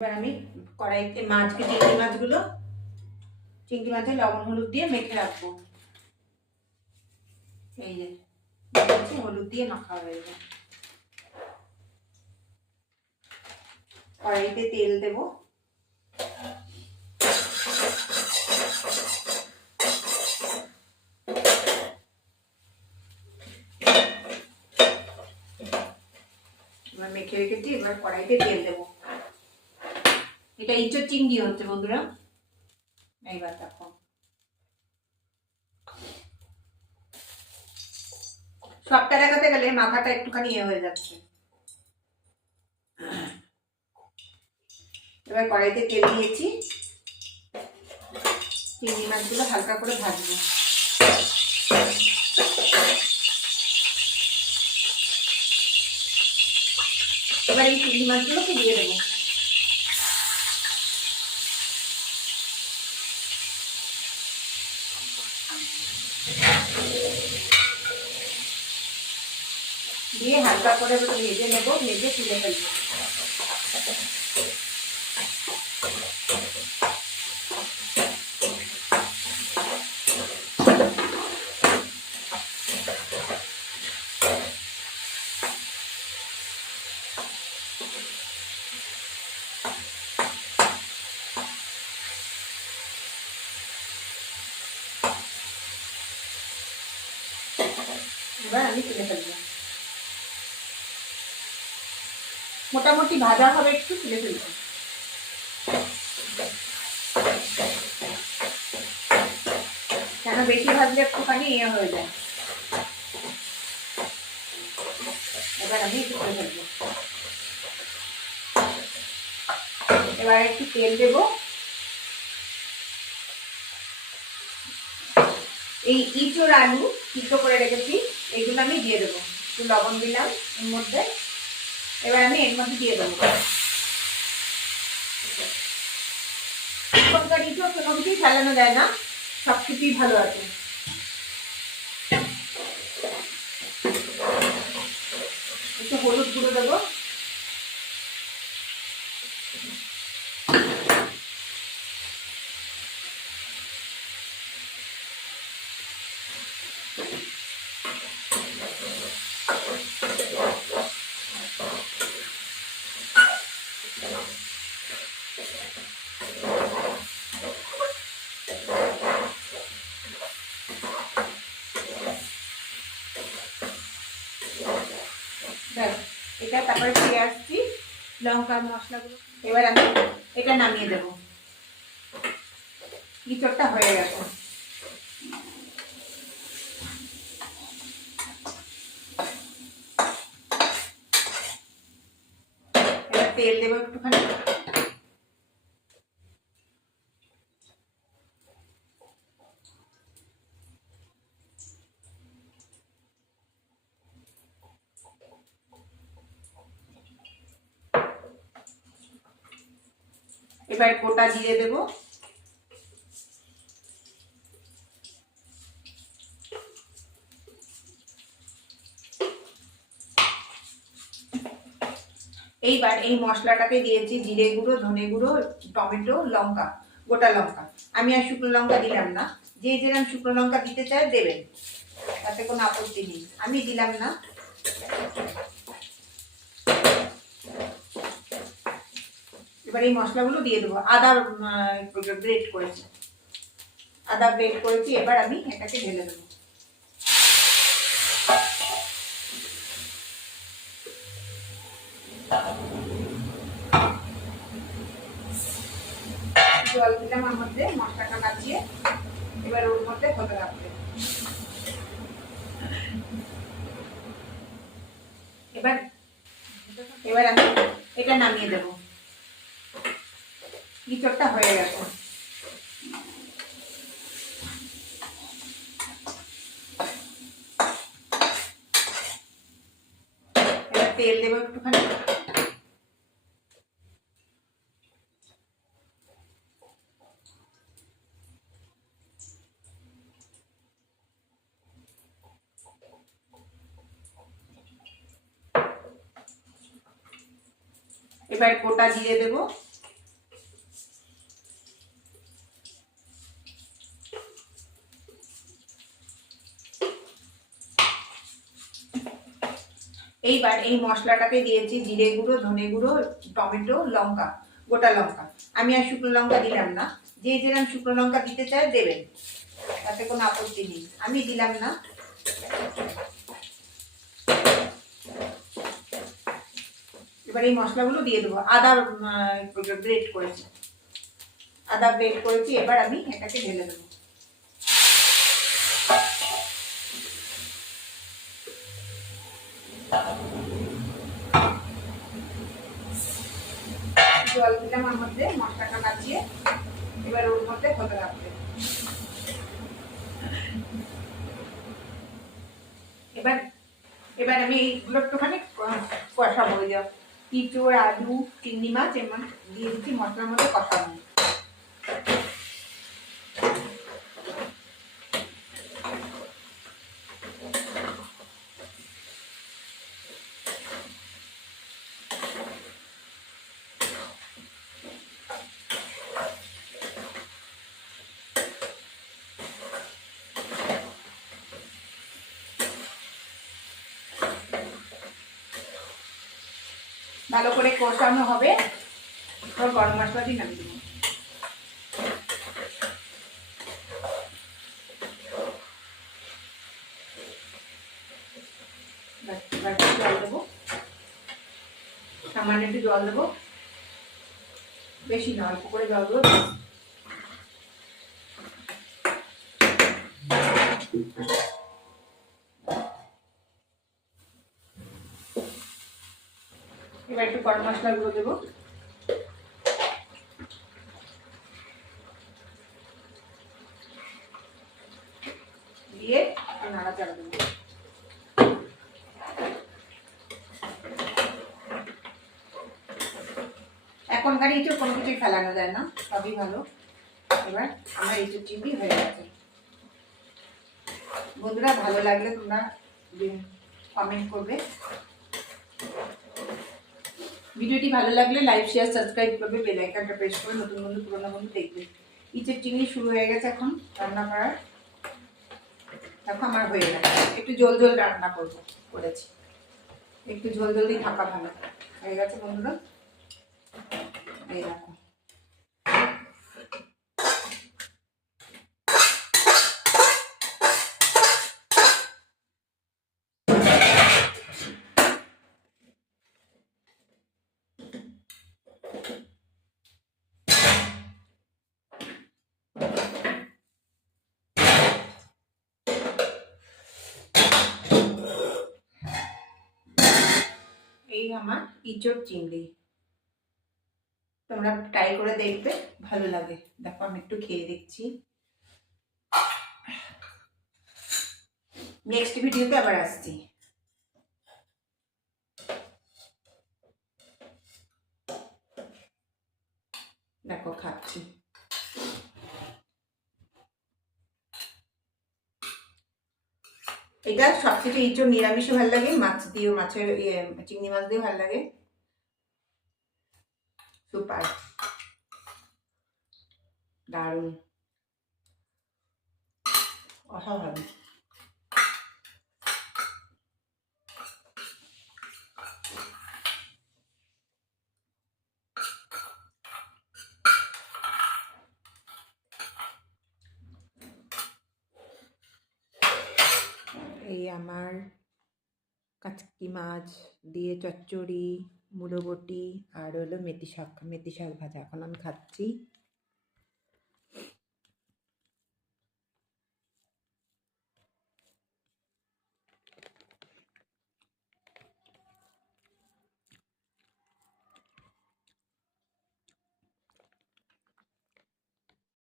এবার আমি কড়াইতে চিংড়ি মাছে লবণ হলুদ দিয়ে মেখে রাখবো। এই যে হলুদ দিয়ে মাখা হয়ে যায়। কড়াইতে তেল দেব। এবার মেখে রেখেছি, এবার কড়াইতে তেল দেবো। এটা ইঁচড় চিংড়ি হচ্ছে বন্ধুরা। এইবার দেখো সবটা দেখাতে গেলে মাথাটা একটুখানি হয়ে যাচ্ছে। এবার কড়াইতে তেল দিয়েছি, চিংড়ি মাছগুলো হালকা করে ভাজবো। এবার এই চিংড়ি মাছগুলোকে দিয়ে দেবো। দিয়ে হালকা করে ভেজে নেব, ভেজে তুলে ফেলবো। এবার আমি তুলে ফেলবো। মোটামুটি ভাজা হবে, একটু তুলে ফেলবো। কেন বেশি ভাজলে একটুখানি হয়ে যায়। এবার আমি একটু তুলে ফেলবো। এবার একটু তেল দেব। এই ইঁচড় আলু সিদ্ধ করে রেখেছি, এগুলো আমি দিয়ে দেবো। একটু লবণ দিলাম এর মধ্যে। এবার আমি এর মধ্যে দিয়ে দেবো। এখনকার ইঁচড় কোনো কিছুই ফেলানো যায় না, সবকিছুই ভালো আছে। একটু হলুদ গুঁড়ো দেবো। এটা তারপরে ফিরে আসছি লঙ্কার মশলাগুলো। এবার আমি এটা নামিয়ে দেব। ইঁচড়টা হয়ে গেছে। এবার তেল দেবো একটুখানি। এবার গোটা জিরে দেব। এইবার এই মশলাটাকে দিয়েছি জিরে গুঁড়ো, ধনে গুঁড়ো, টমেটো, লঙ্কা, গোটা লঙ্কা। আমি আর শুকনো লঙ্কা দিলাম না। যে যেরকম শুকনো লঙ্কা দিতে চায় দেবেন, তাতে কোনো আপত্তি নেই, আমি দিলাম না। এবার এই মশলাগুলো দিয়ে দেবো। আদা গ্রেট করেছি, এবার আমি এটাকে ঢেলে দেবো। জল দিলাম ওর মধ্যে, মশলাটা কাটিয়ে এবার ওর মধ্যে হতে রাখবে। এবার আমি এটা নামিয়ে দেব। ইঁচড়টা হয়ে গেছে। এবার তেল দেবো একটুখানি। এবার গোটা জিরে দেবো। এইবার এই মশলাটাকে দিয়েছি জিরে গুঁড়ো, ধনে গুঁড়ো, টমেটো, লঙ্কা, গোটা লঙ্কা। আমি আর শুকনো লঙ্কা দিলাম না, যে যেরকম শুকনো লঙ্কা দিতে চায় দেবেন, তাতে কোনো আপত্তি নেই, আমি দিলাম না। এবার এই মশলাগুলো দিয়ে দেবো। আদা গ্রেট করেছি, আদা গ্রেট করেছি। এবার আমি এটাকে ঢেলে দেবো। জল দিলাম ওর মধ্যে, মশলাটা কাচিয়ে এবার ওর মধ্যে হতে রাখবে। এবার এবার আমি এইগুলো একটুখানি কষাবো। ইঁচড়, আলু, চিংড়ি মাছ এমন দিয়ে দিচ্ছি মশলার মধ্যে কষাবো। ভালো করে কষানো হবে, তারপর গরম মশলা দিয়ে নামিয়ে দেবো। জল দেবো, সামান্য একটু জল দেবো, বেশি না, অল্প করে জল দেবো। এবার একটু গরম মশলা গুঁড়ো দেবো, দিয়ে নাড়াচাড়া দেবো। এখনকার ইঁচড় কোনো কিছুই ফেলানো যায় না, সবই ভালো। এবার আমার ইঁচড় চিংড়ি হয়ে গেছে। বন্ধুরা, ভালো লাগলে তোমরা কমেন্ট করবে। ভিডিওটি ভালো লাগলে লাইক, শেয়ার, সাবস্ক্রাইব করবে, বেল আইকনটা প্রেস করে নতুন বন্ধু পুরোনো বন্ধু দেখবে। ইঁচড় চিংড়ি শুরু হয়ে গেছে এখন রান্না করার। দেখো আমার হয়ে গেছে, একটু জল জল রান্না করেছি, একটু ঝোল ঝোল দিয়ে থাকা ভালো। হয়ে গেছে বন্ধুরা, এই দেখো। এই আমার ইঁচড় চিংড়ি, তোমরা ট্রাই করে দেখবে, ভালো লাগে। দেখো আমি একটু খেয়ে দেখছি। নেক্সট ভিডিওতে আবার আসছি। দেখো খাচ্ছি। এটা সবথেকে ইঁচড় নিরামিষও ভালো লাগে, মাছ দিয়েও, মাছের চিংড়ি মাছ দিয়েও ভালো লাগে। সুপার, দারুণ, অসাধারণ। এই আমার কাচকি মাছ দিয়ে চচ্চড়ি, মুলো বটি, আর হলো মেথি শাক ভাজা। এখন আমি খাচ্ছি।